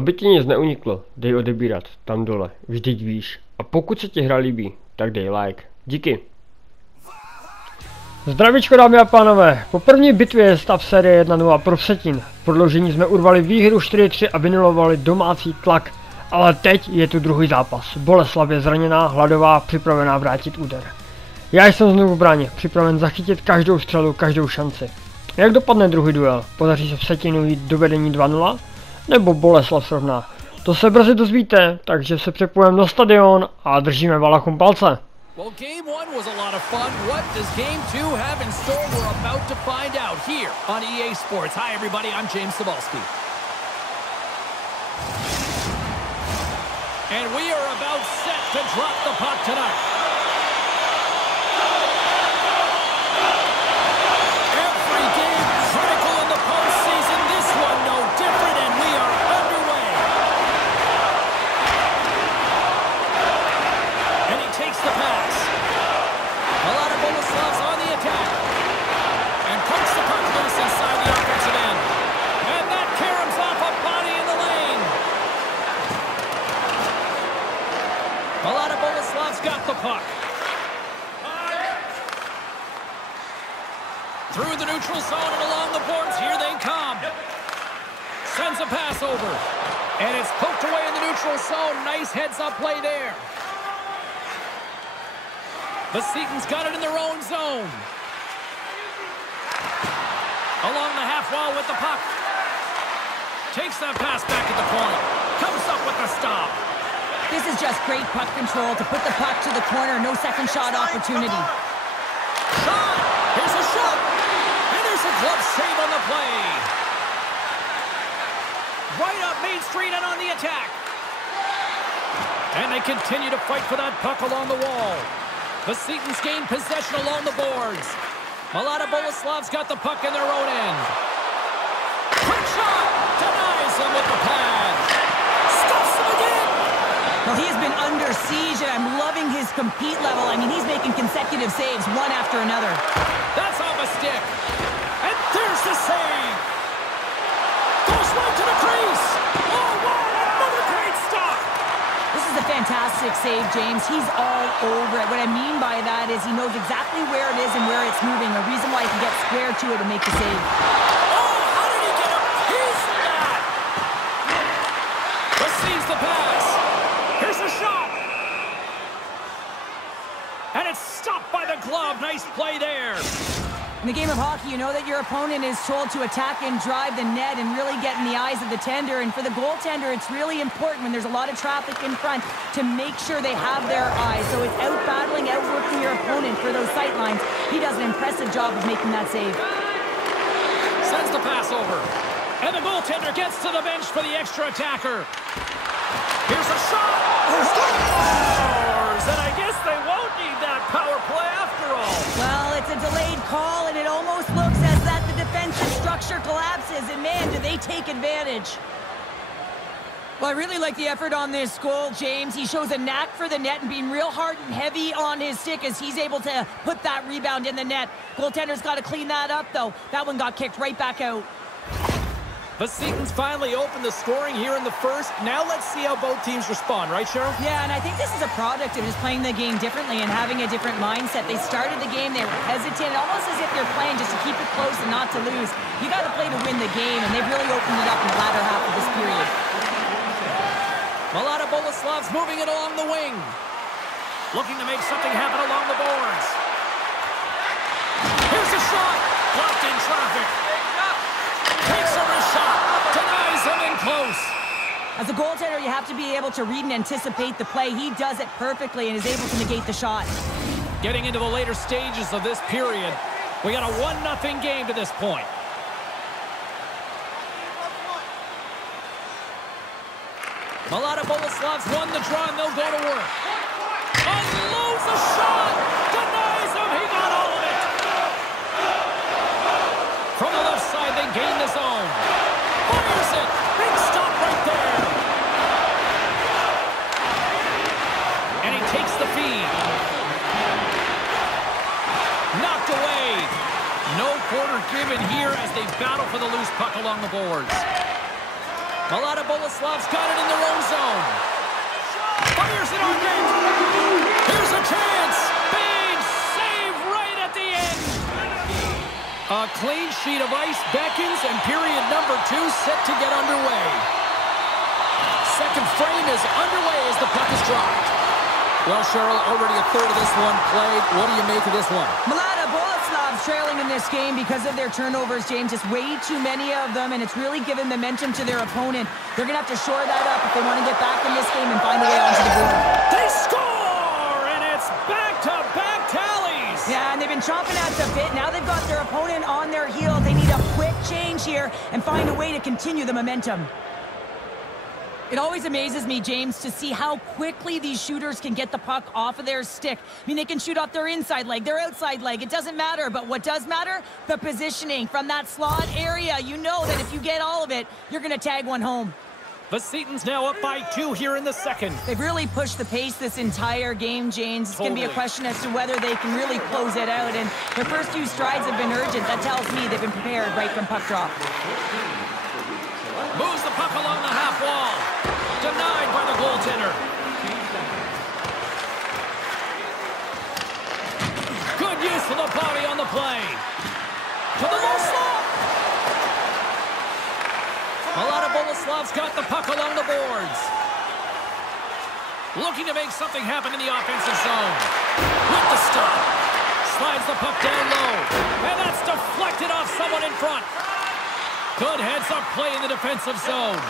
Aby ti nic neuniklo, dej odebírat tam dole, vždyť víš. A pokud se ti hra líbí, tak dej like. Díky. Zdravíčko dámy a pánové, po první bitvě je stav série 1-0 pro Vsetín. V prodloužení jsme urvali výhru 4-3 a vynulovali domácí tlak. Ale teď je tu druhý zápas. Boleslav je zraněná, hladová, připravená vrátit úder. Já jsem znovu v bráně, připraven zachytit každou střelu, každou šanci. Jak dopadne druhý duel? Podaří se Vsetínu jít do vedení 2-0? Nebo Boleslav srovná? To se brzy dozvíte, takže se přepojeme na stadion a držíme Valachům palce. Well, game one was a lot of fun. What does game two have in store? We're about to find out here on EA Sports. Hi, everybody. I'm James Cebulski. And we are about set to drop the puck tonight. Every game critical in the postseason. This one no different, and we are underway. And he takes the pass. Mladé Boleslav's on the attack. And pokes the puck loose inside the offensive end. And that caroms off a body in the lane. Mladé Boleslav's got the puck. Through the neutral zone and along the boards. Here they come. Sends a pass over. And it's poked away in the neutral zone. Nice heads-up play there. Vsetín's got it in their own zone. Along the half wall with the puck. Takes that pass back at the point. Comes up with the stop. This is just great puck control to put the puck to the corner. No second shot opportunity. Shot! Here's a shot! And there's a glove save on the play. Right up Main Street and on the attack. And they continue to fight for that puck along the wall. Vsetín's gained possession along the boards. Mladé Boleslav's got the puck in their own end. Quick shot! Denies him with the pad. Stuffs him again! Well, he has been under siege, and I'm loving his compete level. I mean, he's making consecutive saves, one after another. That's off a stick. And there's the save. Goes right to the crease. Oh, wow! Another great stop. This is a fantastic save, James. He's all over it. What I mean by that is he knows exactly where it is and where it's moving. A reason why he can get square to it and make the save. Oh, how did he get a piece of that? Receives the pass. Here's a shot. And it's stopped by the glove. Nice play there. In the game of hockey, you know that your opponent is told to attack and drive the net and really get in the eyes of the tender. And for the goaltender, it's really important when there's a lot of traffic in front to make sure they have their eyes. So it's out-battling, outworking your opponent for those sight lines. He does an impressive job of making that save. Sends the pass over. And the goaltender gets to the bench for the extra attacker. Here's a shot. Scores! And I guess they won't need that power play after all. Well, it's a delayed call, and it almost looks as that the defensive structure collapses. And man, do they take advantage. Well, I really like the effort on this goal, James. He shows a knack for the net and being real hard and heavy on his stick as he's able to put that rebound in the net. Goaltender's got to clean that up, though. That one got kicked right back out. Vsetín's finally opened the scoring here in the first. Now let's see how both teams respond, right, Cheryl? Yeah, and I think this is a product of just playing the game differently and having a different mindset. They started the game, they were hesitant, almost as if they're playing just to keep it close and not to lose. You got to play to win the game, and they've really opened it up in the latter half of this period. Mladé Boleslav's moving it along the wing. Looking to make something happen along the boards. Here's a shot. Blocked in traffic. Takes a wrist shot. Denies him in close. As a goaltender, you have to be able to read and anticipate the play. He does it perfectly and is able to negate the shot. Getting into the later stages of this period, we got a 1-0 game to this point. Mladé Boleslav's won the draw and they'll go to work. Unloads a shot! Denies him! He got all of it! From the left side, they gain the zone. Fires it! Big stop right there! And he takes the feed. Knocked away. No quarter given here as they battle for the loose puck along the boards. Mladá Boleslav's got it in their own zone. Fires it on net. Here's a chance. Big save right at the end. A clean sheet of ice beckons, and period number 2 set to get underway. Second frame is underway as the puck is dropped. Well, Cheryl, already a third of this one played. What do you make of this one? Mladá Boleslav's trailing in this game because of their turnovers, James. Just way too many of them, and it's really given momentum to their opponent. They're going to have to shore that up if they want to get back in this game and find a way onto the board. They score, and it's back-to-back tallies. Yeah, and they've been chomping at the bit. Now they've got their opponent on their heels. They need a quick change here and find a way to continue the momentum. It always amazes me, James, to see how quickly these shooters can get the puck off of their stick. I mean, they can shoot off their inside leg, their outside leg. It doesn't matter. But what does matter? The positioning from that slot area. You know that if you get all of it, you're going to tag one home. Vsetín's now up by 2 here in the second. They've really pushed the pace this entire game, James. It's going to be a question as to whether they can really close it out. And their first few strides have been urgent. That tells me they've been prepared right from puck drop. Moves the puck along the half wall. Denied by the goaltender. Good use of the body on the play. To the low slot. Mladá Boleslav's got the puck along the boards. Looking to make something happen in the offensive zone. With the stop. Slides the puck down low. And that's deflected off someone in front. Good heads-up play in the defensive zone.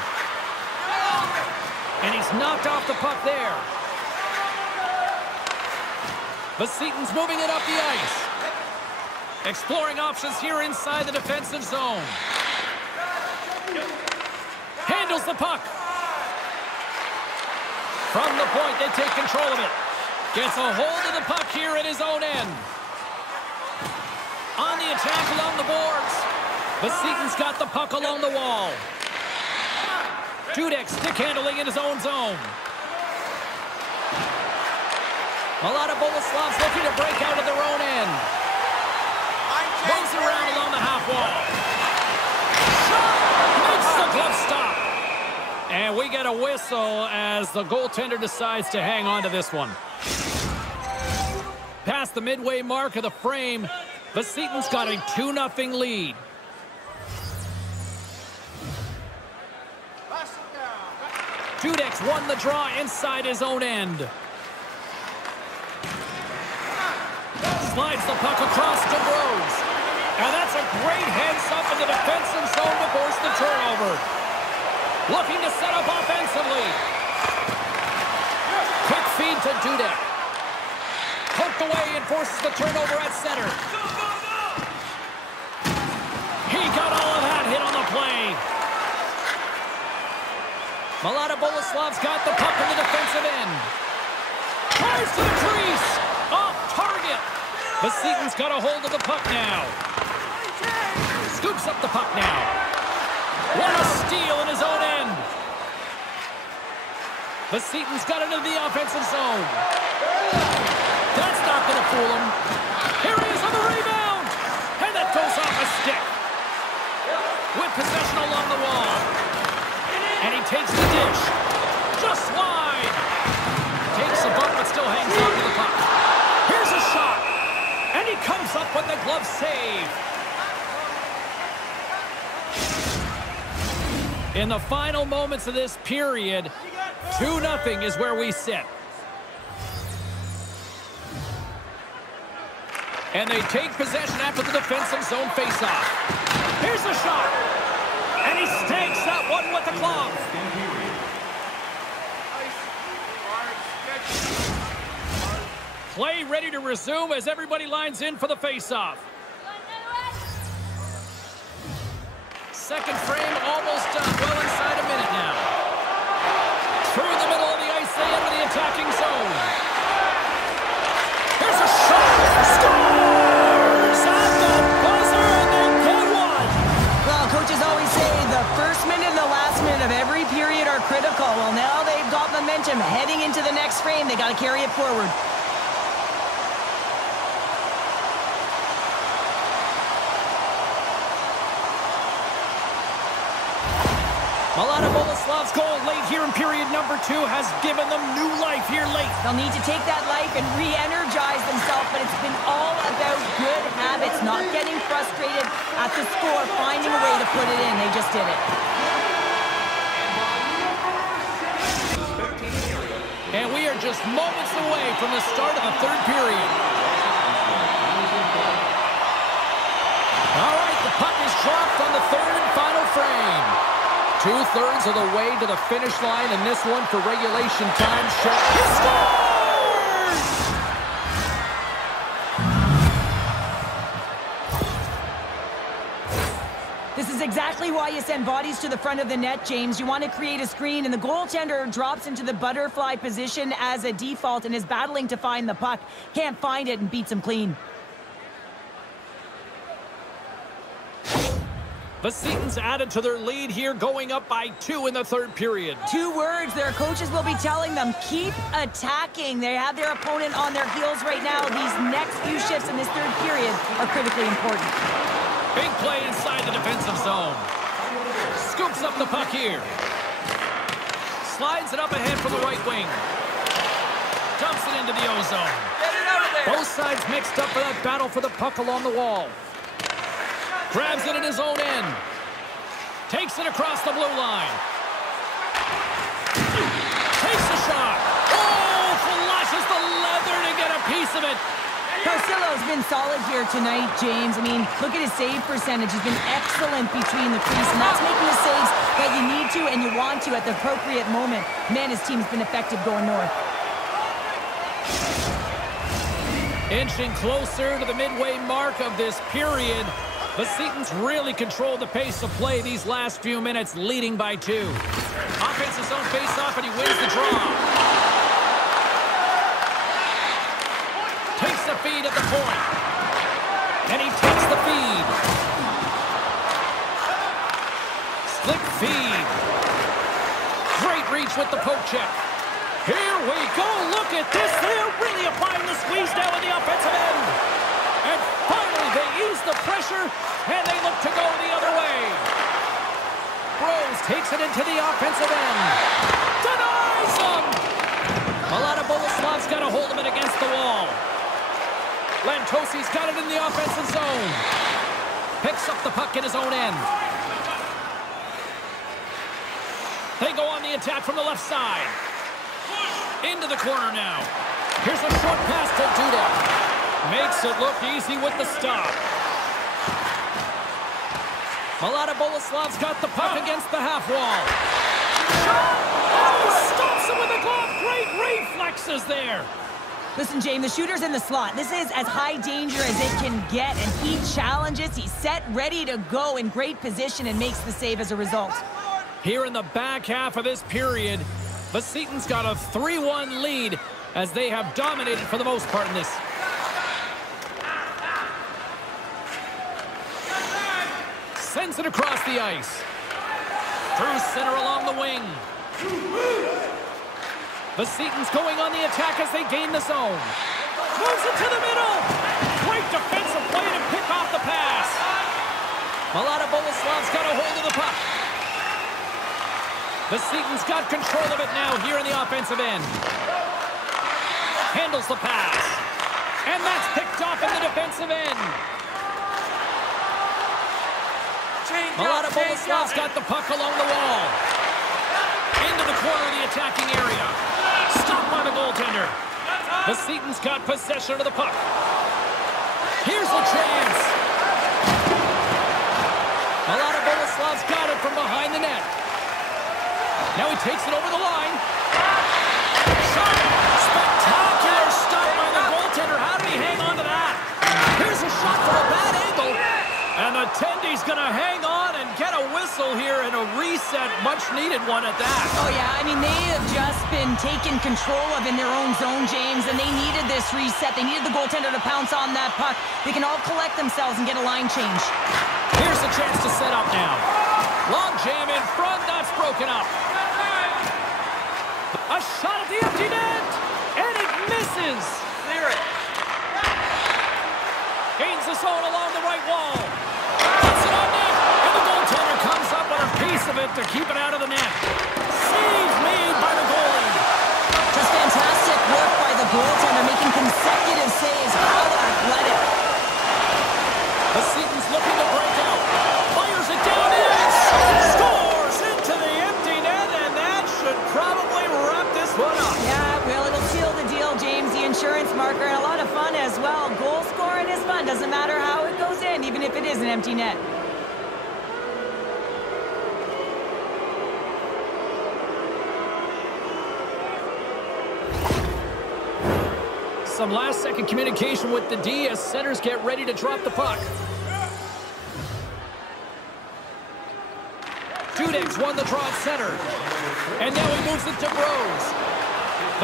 And he's knocked off the puck there. Vsetín's moving it up the ice. Exploring options here inside the defensive zone. Handles the puck. From the point, they take control of it. Gets a hold of the puck here at his own end. On the attack along the boards. Vsetín's got the puck along the wall. Dudek stick handling in his own zone. Mladá Boleslav's looking to break out of their own end. Moves around along the half wall. Shot! Makes the glove stop. And we get a whistle as the goaltender decides to hang on to this one. Past the midway mark of the frame, Vsetín's got a 2-0 lead. Dudek's won the draw inside his own end. Slides the puck across to Rose. And that's a great heads-up in the defensive zone to force the turnover. Looking to set up offensively. Quick feed to Dudek. Poked away and forces the turnover at center. He got all of that hit on the play. Mladá Boleslav's got the puck in the defensive end. Tries to the crease. Off target. Vsetín's got a hold of the puck now. Scoops up the puck now. What a steal in his own end. Vsetín's got it into the offensive zone. That's not going to fool him. Here he is on the rebound. And that goes off a stick. With possession along the wall. And he takes the dish. Just wide. Takes a bump but still hangs on to the puck. Here's a shot. And he comes up with the glove save. In the final moments of this period, 2-0 is where we sit. And they take possession after the defensive zone faceoff. Here's a shot. And he stakes that one with the glove. Play ready to resume as everybody lines in for the faceoff. Second frame almost done. Well inside a minute now. Through the middle of the ice, they enter the attacking zone. Here's a shot. Scores on the buzzer, and they get one. Well, coaches always say the first minute and the last minute of every period are critical. Well, now they've got momentum heading into the next frame. They got to carry it forward. Mladé Boleslav's goal late here in period number 2 has given them new life here late. They'll need to take that life and re-energize themselves, but it's been all about good habits, not getting frustrated at the score, finding a way to put it in. They just did it. And we are just moments away from the start of the third period. All right, the puck is dropped on the third and final frame. 2/3 of the way to the finish line, and this one for regulation time. Shot. He scores! This is exactly why you send bodies to the front of the net, James. You want to create a screen, and the goaltender drops into the butterfly position as a default and is battling to find the puck. Can't find it and beats him clean. Vsetín's added to their lead here, going up by 2 in the third period. 2 words their coaches will be telling them: keep attacking. They have their opponent on their heels right now. These next few shifts in this third period are critically important. Big play inside the defensive zone. Scoops up the puck here. Slides it up ahead from the right wing. Dumps it into the O-zone. Both sides mixed up for that battle for the puck along the wall. Grabs it in his own end. Takes it across the blue line. Takes a shot. Oh, flashes the leather to get a piece of it. Carcillo's been solid here tonight, James. I mean, look at his save percentage. He's been excellent between the crease, and that's making the saves that you need to and you want to at the appropriate moment. Man, his team's been effective going north. Inching closer to the midway mark of this period. Vsetín's really controlled the pace of play these last few minutes, leading by 2. Offense his own face-off, and he wins the draw. Takes the feed at the point. And he takes the feed. Slick feed. Great reach with the poke check. Here we go. Look at this. They're really applying the squeeze down in the offensive end. And finally, they ease the pressure, and they look to go the other way. Rose takes it into the offensive end. Denies him! Mladé Boleslav's got a hold of it against the wall. Lantosi's got it in the offensive zone. Picks up the puck in his own end. They go on the attack from the left side. Into the corner now. Here's a short pass to Duda. Makes it look easy with the stop. Mladé Boleslav's got the puck against the half wall. Oh, stops him with a glove. Great reflexes there. Listen, James, the shooter's in the slot. This is as high danger as it can get, and he challenges. He's set, ready to go, in great position, and makes the save as a result. Here in the back half of this period, Vsetín's got a 3-1 lead as they have dominated for the most part in this. Sends it across the ice. Through center along the wing. Vsetín's going on the attack as they gain the zone. Moves it to the middle. Great defensive play to pick off the pass. Mladé Boleslav's got a hold of the puck. Vsetín's got control of it now here in the offensive end. Handles the pass. And that's picked off in the defensive end. Mladé Boleslav's got the puck along the wall. Into the corner of the attacking area. Stopped by the goaltender. Vsetín's got possession of the puck. Here's the chance. Mladé Boleslav's got it from behind the net. Now he takes it over the line. Shot! Spectacular stop by the goaltender. How did he hang on to that? Here's a shot from a bad angle. And the Tendy's going to hang on and get a whistle here and a reset, much needed one at that. Oh yeah, I mean, they have just been taken control of in their own zone, James, and they needed this reset. They needed the goaltender to pounce on that puck. They can all collect themselves and get a line change. Here's a chance to set up now. Long jam in front, that's broken up. A shot at the empty net, and it misses. Clear it. Gains the zone along the right wall. Puts it on net, and the goaltender comes up with a piece of it attempt to keep it out of the net. Save made by the goalie. Just fantastic work by the goaltender, making consecutive saves. How athletic. Vsetín looking to break out. Fires it down in. Scores into the empty net, and that should probably wrap this one up. Yeah, well, it'll seal the deal, James. The insurance marker, and a lot of fun as well. Goal scoring is fun. Doesn't matter how it goes in, even if it is an empty net. Some last-second communication with the D as centers get ready to drop the puck. Judek's won the draw at center. And now he moves it to Bros.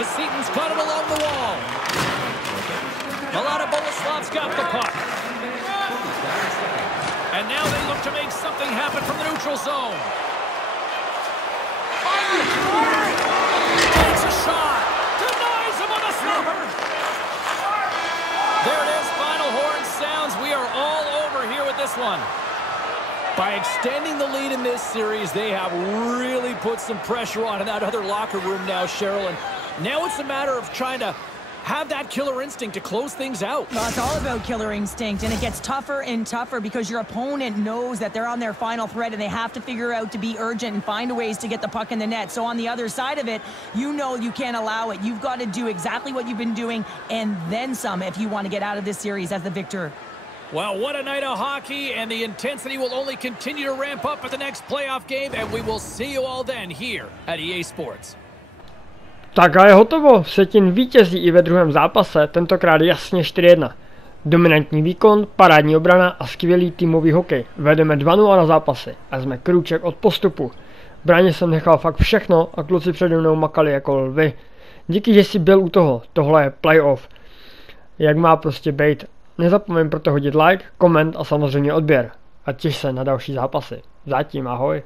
Vsetín got it along the wall. Mladé Boleslav's got the puck. And now they look to make something happen from the neutral zone. Takes a shot. Denies him on the slipper. There it is, final horn sounds. We are all over here with this one. By extending the lead in this series, they have really put some pressure on in that other locker room now, Cheryl. And now it's a matter of trying to have that killer instinct to close things out. Well, it's all about killer instinct, and it gets tougher and tougher because your opponent knows that they're on their final thread and they have to figure out to be urgent and find ways to get the puck in the net. So on the other side of it, you know you can't allow it. You've got to do exactly what you've been doing and then some if you want to get out of this series as the victor. Well, what a night of hockey, and the intensity will only continue to ramp up at the next playoff game, and we will see you all then here at EA Sports. Tak a je hotovo, Vsetín vítězí i ve druhém zápase, tentokrát jasně 4-1. Dominantní výkon, parádní obrana a skvělý týmový hokej. Vedeme 2-0 na zápasy a jsme krůček od postupu. V bráně jsem nechal fakt všechno a kluci přede mnou makali jako lvy. Díky, že jsi byl u toho, tohle je playoff. Jak má prostě být. Nezapomeň proto hodit like, koment a samozřejmě odběr. A těš se na další zápasy. Zatím ahoj.